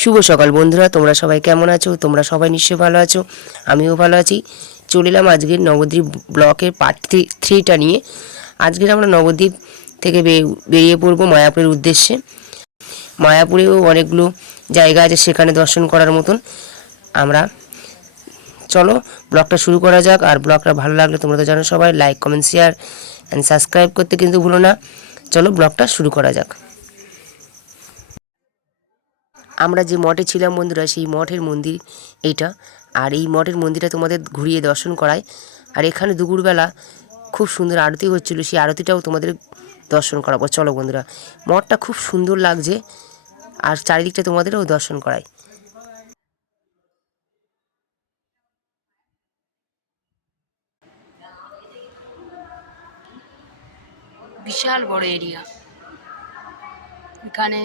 শুভ সকাল বন্ধুরা, তোমরা সবাই কেমন আছো? তোমরা সবাই নিশ্চয়ই ভালো আছো, আমিও ভালো আছি। চলে এলাম আজকের নবদ্বীপ ব্লকের পার্ট 3টা নিয়ে। আজকের আমরা নবদ্বীপ থেকে বেরিয়ে পড়বো মায়াপুরের উদ্দেশ্যে। মায়াপুরেও অনেকগুলো জায়গা আছে সেখানে দর্শন করার মতন। আমরা চলো ব্লগটা শুরু করা যাক। আর ব্লগটা ভালো লাগলে তোমরা তো জানো সবাই like, comment, share and subscribe করতে কিন্তু ভুলো না। চলো ব্লগটা শুরু করা যাক। আমরা যে মঠে ছিলাম বন্ধুরা, সেই মঠের মন্দির এইটা। আর এই মঠের মন্দিরটা তোমাদের ঘুরিয়ে দর্শন করায়। আর এখানে দুপুরবেলা খুব সুন্দর আরতি হচ্ছিল, সেই আরতিটাও তোমাদের দর্শন করাবো। চলো বন্ধুরা, মঠটা খুব সুন্দর লাগছে আর চারিদিকটা তোমাদেরও দর্শন করায়। বিশাল বড় এরিয়া এখানে।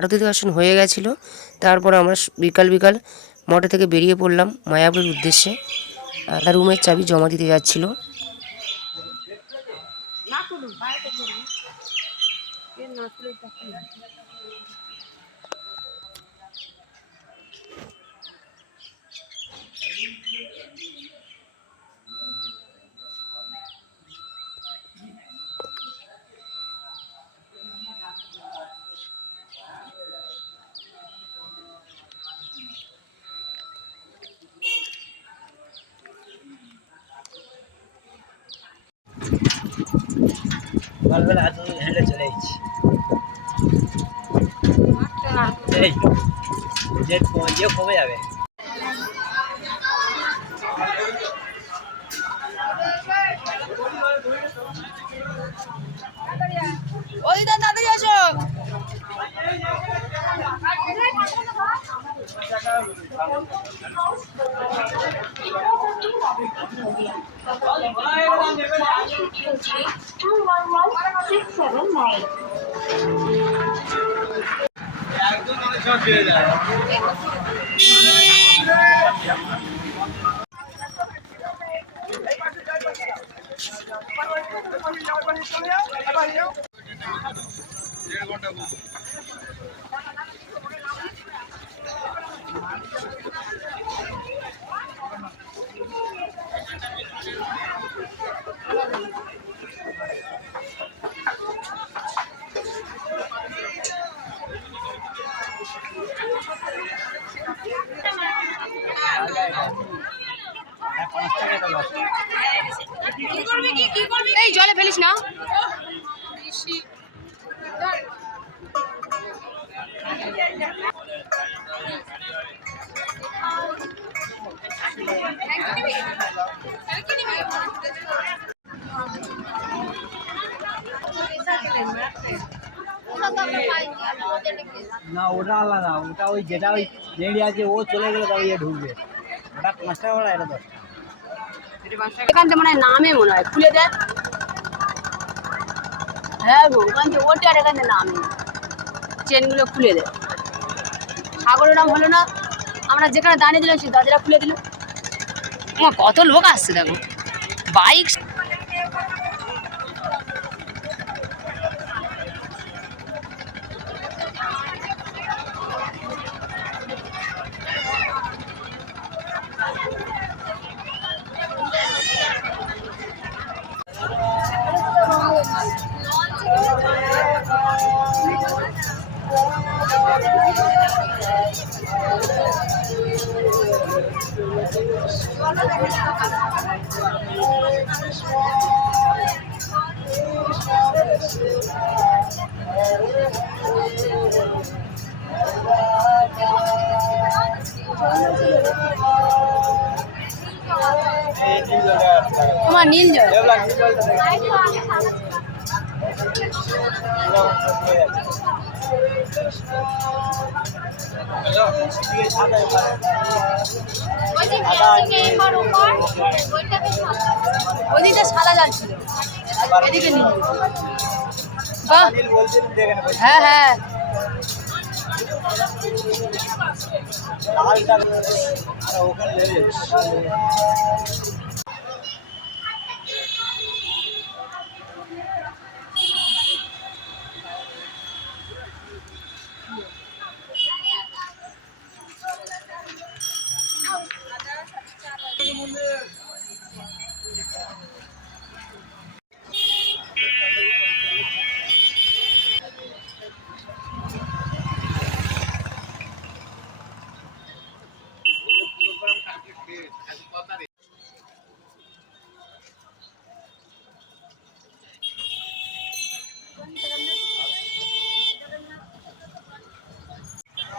আরতি দর্শন হয়ে গেছিলো। তারপর আমরা বিকাল বিকাল মঠে থেকে বেরিয়ে পড়লাম মায়াপুরের উদ্দেশ্যে। তার রুমের চাবি জমা দিতে যাচ্ছিল। সকালবেলা হাত হেঁটে চলে যাচ্ছি। এই যে কমে যাবে। ওইটা তাড়াতাড়ি আসো। এই জলে ফেলিস না। না ওটা আলাদা, ওটা ওই যেটা ওই লেডি আছে ও চলে গেলে তবে ইয়ে ঢুকবে। ওটা 5 টাকা করে, এটা 10 টাকা। এখান থেকে মানে নামে মনে হয় খুলে দেয়। হ্যাঁ গো, ওখান থেকে ওটা আর এখান থেকে নামে চেনগুলো খুলে দেয়। সাগরের নাম হলো না, আমরা যেখানে দাঁড়িয়ে দিলাম সেই দাদারা খুলে দিল। কত লোক আসছে দেখো, বাইক। তোমার নীল জল ওইদিকে সাদা জল ছিল, এদিকে নীল। হ্যাঁ হ্যাঁ,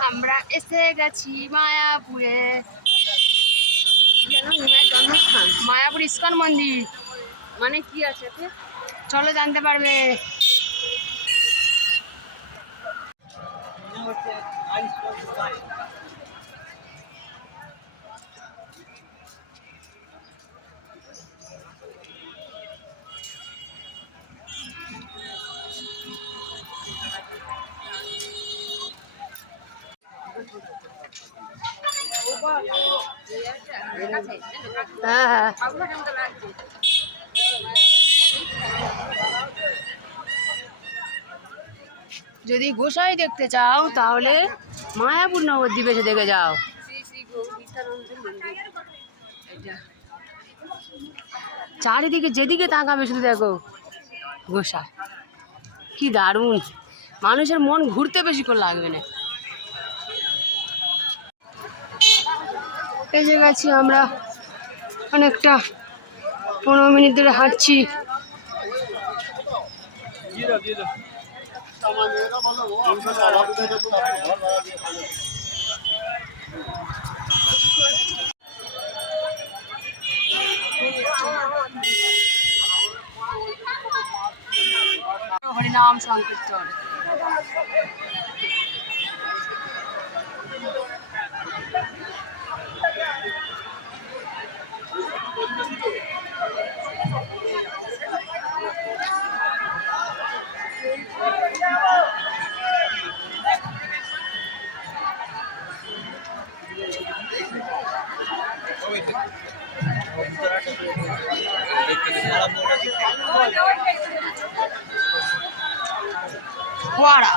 আমরা এসে গেছি মায়াপুরে। মায়াপুর ইস্কন মন্দির মানে কি আছে, চলো জানতে পারবে। হ্যাঁ হ্যাঁ, যদি গোসাই দেখতে চাও তাহলে মায়াপুর নবদ্বীপ এসে দেখে যাও। চারিদিকে যেদিকে তাকাবে শুধু দেখো গোসাই, কি দারুণ। মানুষের মন ঘুরতে বেশিক্ষণ লাগবে না। এসে গেছি আমরা, অনেকটা 15 মিনিট ধরে হাঁটছি। হরিনাম সংকীর্তন। ফোয়ারা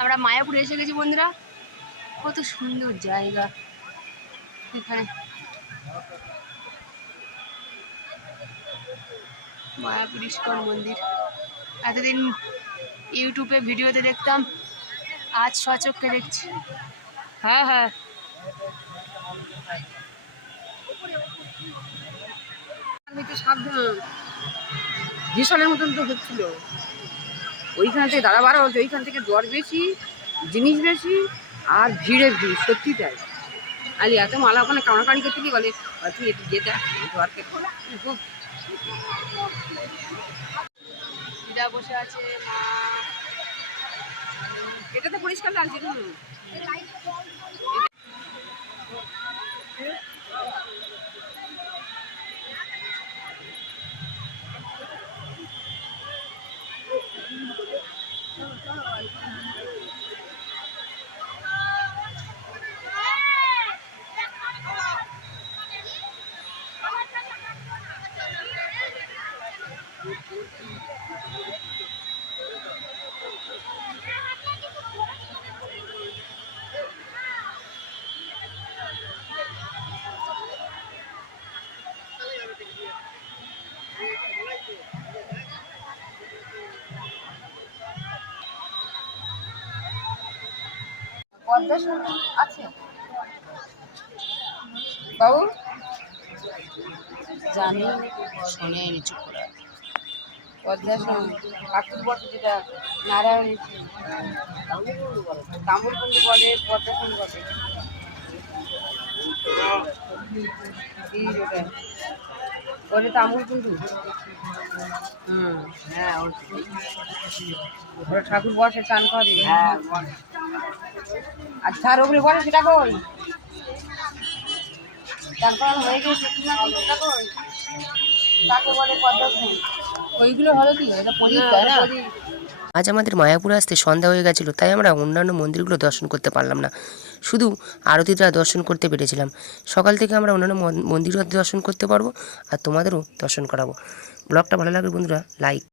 আমরা মায়াপুরে এসে গেছি বন্ধুরা। কত সুন্দর জায়গা এখানে। মায়াপুর ইস্কন মন্দির এতদিন ইউটিউবে ভিডিওতে দেখতাম, আজ স্বচক্ষে দেখছি। হ্যাঁ হ্যাঁ, সাবধান, বিশালের মতন তো হচ্ছিল। ওইখান থেকে দাঁড়া বাড়া হচ্ছে, ওইখান থেকে জ্বর বেশি, জিনিস বেশি, আর ভিড়ের ভিড়, সত্যি তাই। আলি এত মালা ওখানে কামড়াকাড়ি করতে কি বলে, তুই একটু যেতে জ্বরকে খুব দিদা বসে আছে, মা এটাতে পরিষ্কার লাগছে। পদ্মাসন আছে বাবু, জানি শোনে নিচু করে। পদ্মাসন ঠাকুর বটে, যেটা নারায়ণ তামুলকুণ্ডু বলে, পদ্মাসন বটে। ওটা বলে তামুলকুণ্ডু। হ্যাঁ, ওরা ঠাকুর বসে চান করে। হ্যাঁ, আর তার ওপরে বলে সেটা কই চান করানো হয়ে গেছে, সেটা কই তাকে বলে পদ্মাসন। ওইগুলো হলো কি, এটা প্রদীপ, তাই না? আজ আমাদের মায়াপুরে আসতে সন্ধ্যা হয়ে গেছিলো, তাই আমরা অন্যান্য মন্দিরগুলো দর্শন করতে পারলাম না, শুধু আরতিটা দর্শন করতে পেরেছিলাম। সকাল থেকে আমরা অন্যান্য মন্দিরও দর্শন করতে পারবো আর তোমাদেরও দর্শন করাবো। ব্লগটা ভালো লাগবে বন্ধুরা, লাইক